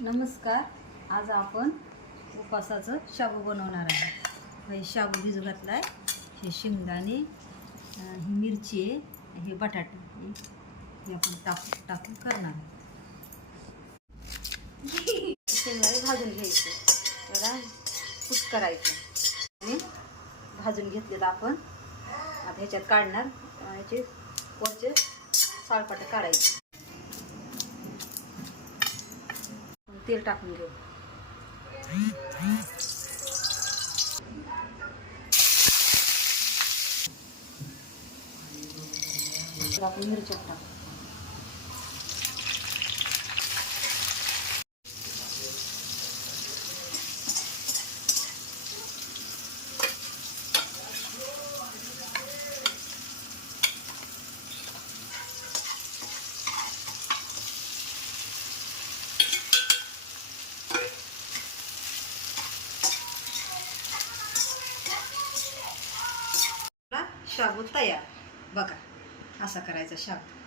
नमस्कार. आज आपण उपासाचं शाबू बनवणार आहे. हे शाबू भिजू घातला आहे, हे शेंगदाणे, ही मिरची आहे, हे बटाटे, हे आपण टाकून करणार आहे. शेंगदाणे भाजून घ्यायचे, त्याला कूट करायचं आणि भाजून घेतलेलं आपण आता ह्याच्यात काढणार. ह्याचे वरचे सालपाटे काढायचे. तेल टाकून घेऊ. आपण मिरच्या टाकू. शाबू तयार. बघा असा करायचा शाबू.